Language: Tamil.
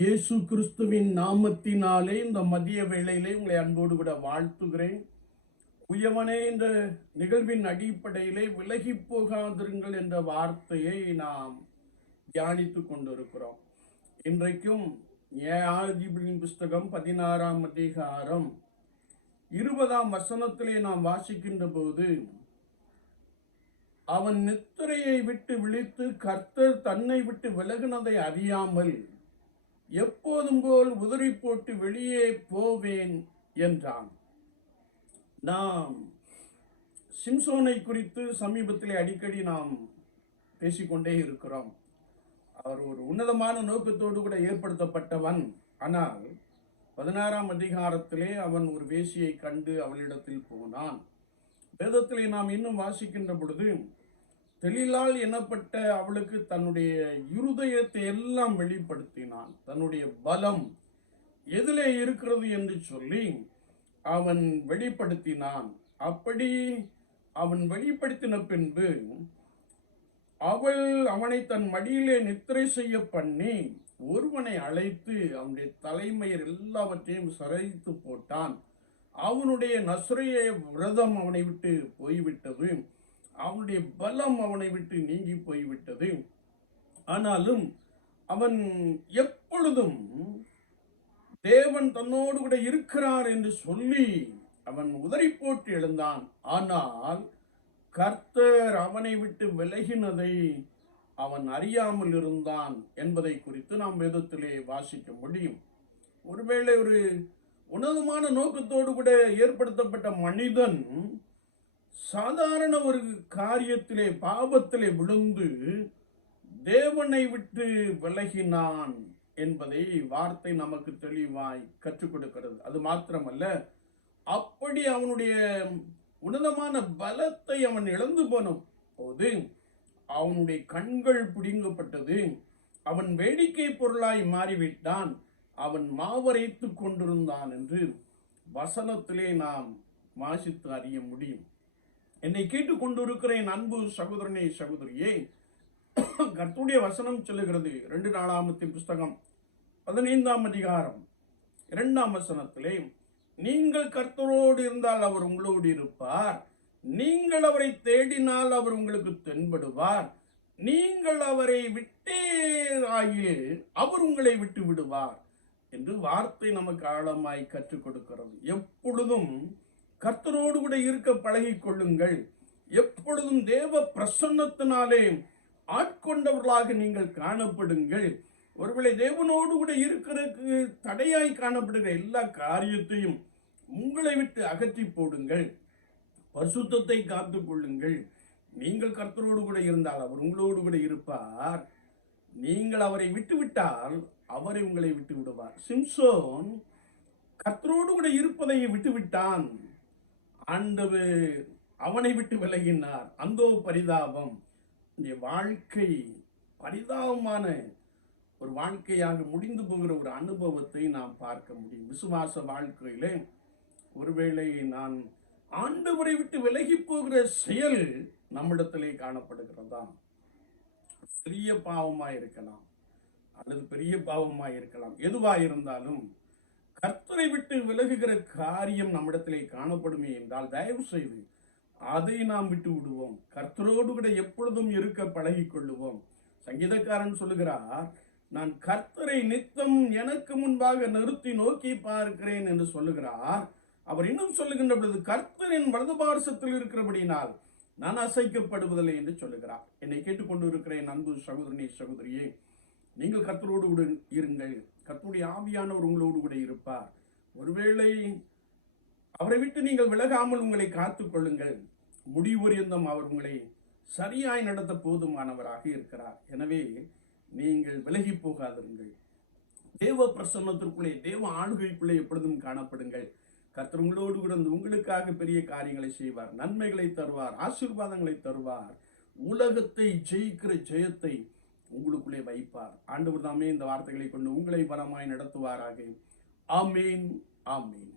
இயேசு கிறிஸ்துவின் நாமத்தினாலே இந்த மதிய வேளையிலே உங்களை அன்போடு கூட வாழ்த்துகிறேன். உயவனே இந்த நிகழ்வின் அடிப்படையிலே விலகி போகாதிருங்கள் என்ற வார்த்தையை நாம் தியானித்துக் கொண்டிருக்கிறோம். இன்றைக்கும் நியாயாதிபதியின் புஸ்தகம் பதினாறாம் அதிகாரம் இருபதாம் வசனத்திலே நாம் வாசிக்கின்ற போது அவன் நித்திரையை விட்டு விழித்து கர்த்தர் தன்னை விட்டு விலகினதை அறியாமல் எப்போதும் போல் உதறி போட்டு வெளியே போவேன் என்றான். நாம் சிம்சோனை குறித்து சமீபத்தில் அடிக்கடி நாம் பேசிக்கொண்டே இருக்கிறோம். அவர் ஒரு உன்னதமான நோக்கத்தோடு கூட ஏற்படுத்தப்பட்டவன். ஆனால் பதினாறாம் அதிகாரத்திலே அவன் ஒரு வேசியை கண்டு அவளிடத்தில் போனான். வேதத்திலே நாம் இன்னும் வாசிக்கின்ற பொழுது தெளிலால் எனப்பட்ட அவளுக்கு தன்னுடைய இருதயத்தை எல்லாம் வெளிப்படுத்தினான். தன்னுடைய பலம் எதிலே இருக்கிறது என்று சொல்லி அவன் வெளிப்படுத்தினான். அப்படி அவன் வெளிப்படுத்தின பின்பு அவள் அவனை தன் மடியிலே நித்திரை செய்ய பண்ணி ஒருவனை அழைத்து அவனுடைய தலைமையர் எல்லாவற்றையும் சரைத்து போட்டான். அவனுடைய நசுரைய விரதம் அவனை விட்டு போய்விட்டது. அவனுடைய பலம் அவனை விட்டு நீங்கி போய்விட்டது. ஆனாலும் அவன் எப்பொழுதும் தேவன் தன்னோடு கூட இருக்கிறார் என்று சொல்லி அவன் உதறி போட்டு எழுந்தான். ஆனால் கர்த்தர் அவனை விட்டு விலகினதை அவன் அறியாமல் இருந்தான் என்பதை குறித்து நாம் வேதத்திலே வாசிக்க முடியும். ஒருவேளை ஒரு உன்னதமான நோக்கத்தோடு கூட ஏற்படுத்தப்பட்ட மனிதன் சாதாரண ஒரு காரியத்திலே பாபத்திலே விழுந்து தேவனை விட்டு விலகினான் என்பதை வார்த்தை நமக்கு தெளிவாய் கற்றுக் கொடுக்கிறது. அது மாத்திரமல்ல அப்படி அவனுடைய உன்னதமான பலத்தை அவன் இழந்து போன போது அவனுடைய கண்கள் பிடுங்கப்பட்டது அவன் வேடிக்கை பொருளாய் மாறிவிட்டான் அவன் மாவரைத்து கொண்டிருந்தான் என்று வசனத்திலே நாம் வாசித்து அறிய முடியும். என்னை கேட்டுக்கொண்டிருக்கிற என் அன்பு சகோதரனே சகோதரியே. கர்த்துடைய வசனம் சொல்லுகிறது ரெண்டு நாளாமத்தின் புஸ்தகம் பதினைந்தாம் அதிகாரம் இரண்டாம் வசனத்திலே நீங்கள் கர்த்தரோடு இருந்தால் அவர் உங்களோடு இருப்பார். நீங்கள் அவரை தேடினால் அவர் உங்களுக்கு தென்படுவார். நீங்கள் அவரை விட்டேராயில் அவர் உங்களை விட்டு விடுவார் என்று வார்த்தை நமக்கு ஆழமாய் கற்றுக் கொடுக்கிறது. எப்பொழுதும் கர்த்தரோடு கூட இருக்க பழகிக் கொள்ளுங்கள். எப்பொழுதும் தேவ பிரசன்னத்தினாலே ஆட்கொண்டவர்களாக நீங்கள் காணப்படுங்கள். ஒருவேளை தேவனோடு கூட இருக்கிறதுக்கு தடையாய் காணப்படுகிற எல்லா காரியத்தையும் உங்களை விட்டு அகற்றி போடுங்கள். பரிசுத்தத்தை காத்து கொள்ளுங்கள். நீங்கள் கர்த்தரோடு கூட இருந்தால் அவர் உங்களோடு கூட இருப்பார். நீங்கள் அவரை விட்டுவிட்டால் அவரை உங்களை விட்டு விடுவார். சிம்சோன் கர்த்தரோடு கூட இருப்பதை விட்டுவிட்டான் ஆண்டவர் அவனை விட்டு விலகினார். அந்தோ பரிதாபம். இந்த வாழ்க்கை பரிதாபமான ஒரு வாழ்க்கையாக முடிந்து போகிற ஒரு அனுபவத்தை நாம் பார்க்க முடியும். விசுவாச வாழ்க்கையிலே ஒருவேளை நான் ஆண்டவரை விட்டு விலகி போகிற செயல் நம்மிடத்திலே காணப்படுகிறதா? சிறிய பாவமாக இருக்கலாம். அல்லது பெரிய பாவமாக இருக்கலாம். எதுவாக இருந்தாலும் கர்த்தரை விட்டு விலகுகிற காரியம் நம்மிடத்திலே காணப்படுமே என்றால் தயவு செய்து அதை நாம் விட்டு விடுவோம். கர்த்தரோடு கூட எப்பொழுதும் இருக்க பழகி கொள்ளுவோம். சங்கீதக்காரன் சொல்லுகிறார் நான் கர்த்தரை நித்தம் எனக்கு முன்பாக நிறுத்தி நோக்கி பார்க்கிறேன் என்று சொல்லுகிறார். அவர் இன்னும் சொல்லுகின்ற பொழுது கர்த்தரின் வலது பாரசத்தில் இருக்கிறபடினால் நான் அசைக்கப்படுவதில்லை என்று சொல்லுகிறார். என்னை கேட்டுக்கொண்டு இருக்கிறேன் அன்பு சகோதரனே சகோதரியே. நீங்கள் கத்தரோடு கூட இருங்கள். கர்த்தருடைய ஆவியானவர் உங்களோடு கூட இருப்பார். ஒருவேளை அவரை விட்டு நீங்கள் விலகாமல் உங்களை காத்து கொள்ளுங்கள். முடிவுரியந்தம் அவர் உங்களை சரியாய் நடத்த போதுமானவராக இருக்கிறார். எனவே நீங்கள் விலகி போகாதிருங்கள். தேவ பிரசன்னத்திற்குள்ளே தேவ ஆளுகைக்குள்ளே எப்பொழுதும் காணப்படுங்கள். கர்த்தர் உங்களோடு கூட உங்களுக்காக பெரிய காரியங்களை செய்வார். நன்மைகளை தருவார் ஆசீர்வாதங்களை தருவார். உலகத்தை ஜெயிக்கிற ஜெயத்தை உங்களுக்குள்ளே வைப்பார். ஆண்டவர் தாமே இந்த வார்த்தைகளை கொண்டு உங்களை பலமாய் நடத்துவாராக. ஆமேன் ஆமேன்.